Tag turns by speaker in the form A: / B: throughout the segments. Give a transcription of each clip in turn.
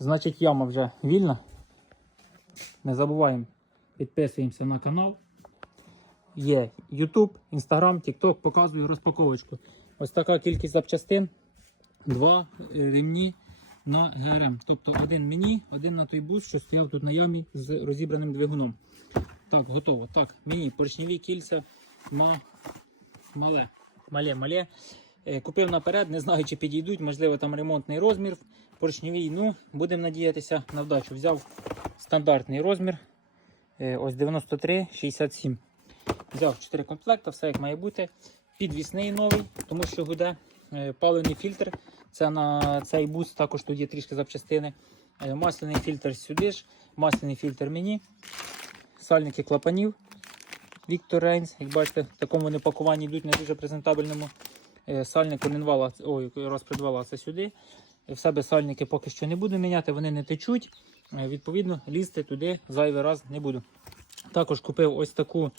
A: Значить, яма вже вільна. Не забуваємо, підписуємося на канал. Є YouTube, Instagram, TikTok, показую розпаковочку. Ось така кількість запчастин. Два ремні на ГРМ. Тобто один мені, один на той бус, що стояв тут на ямі з розібраним двигуном. Так, готово. Так, мені поршневі кільця на мале. Мале, мале. Е, Купив наперед, не знаю, чи підійдуть, можливо, там ремонтний розмір. Поршневій, ну, будемо надіятися на вдачу. Взяв стандартний розмір. е, Ось 93-67. Взяв 4 комплекти, все як має бути. Підвісний новий, тому що гуде е, паливний фільтр. Це на цей бус, також тут є трішки запчастини. Е, Масляний фільтр сюди ж, масляний фільтр мені. Сальники клапанів. Віктор Рейнс, як бачите, в такому вони пакуванні йдуть не дуже презентабельному. Е, Сальник колінвала, ой, розпредвала це сюди. В себе сальники поки що не буду міняти, вони не течуть. Е, Відповідно, лізти туди зайвий раз не буду. Також купив ось таку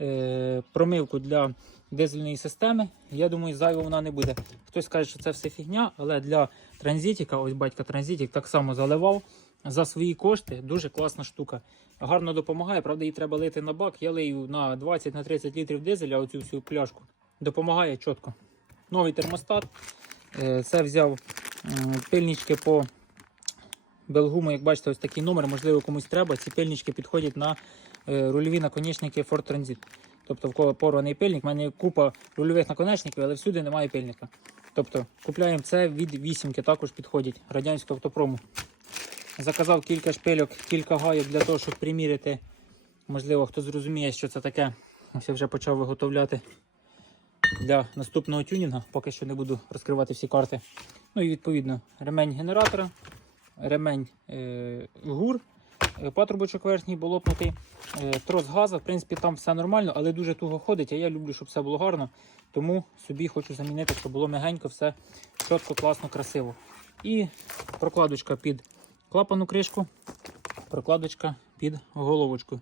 A: е, промивку для дизельної системи. Я думаю, зайво вона не буде. Хтось каже, що це все фігня, але для транзитіка, ось батька транзитік так само заливав за свої кошти. Дуже класна штука. Гарно допомагає, правда, її треба лити на бак. Я лию на 20-30 літрів дизеля оцю всю пляшку. Допомагає чітко. Новий термостат. Е, Це взяв пильнички по Белгуму, як бачите, ось такий номер, можливо, комусь треба. Ці пильнички підходять на е, рульові наконечники Ford Transit. Тобто, в кого порваний пильник, в мене купа рульових наконечників, але всюди немає пильника. Тобто, купляємо це від вісімки, також підходять радянського автопрому. Заказав кілька шпильок, кілька гайок для того, щоб приміряти. Можливо, хто зрозуміє, що це таке. Ось я вже почав виготовляти для наступного тюнінга. Поки що не буду розкривати всі карти. Ну і відповідно ремень генератора, ремень е, гур, е, патрубочок верхній болопнутий, е, трос газа. В принципі, там все нормально, але дуже туго ходить. А я люблю, щоб все було гарно. Тому собі хочу замінити, щоб було мягенько, все чітко, класно, красиво. І прокладочка під клапану кришку, прокладочка під головочку.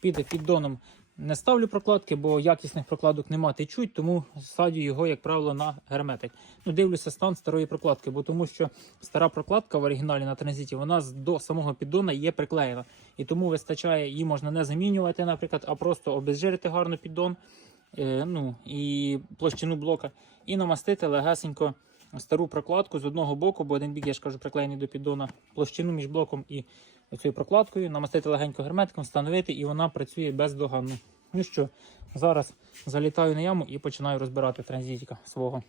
A: Під піддоном не ставлю прокладки, бо якісних прокладок нема течуть, тому садю його, як правило, на герметик. Ну, дивлюся стан старої прокладки, бо тому що стара прокладка в оригіналі на транзиті вона до самого піддона є приклеєна. І тому вистачає, її можна не замінювати, наприклад, а просто обезжирити гарно піддон е, ну, і площину блока, і намастити легесенько стару прокладку з одного боку, бо один бік, я ж кажу, приклеєний до піддона, площину між блоком і цією прокладкою, намастити легенько герметиком, встановити, і вона працює бездоганно. Ну що, зараз залітаю на яму і починаю розбирати транзитика свого.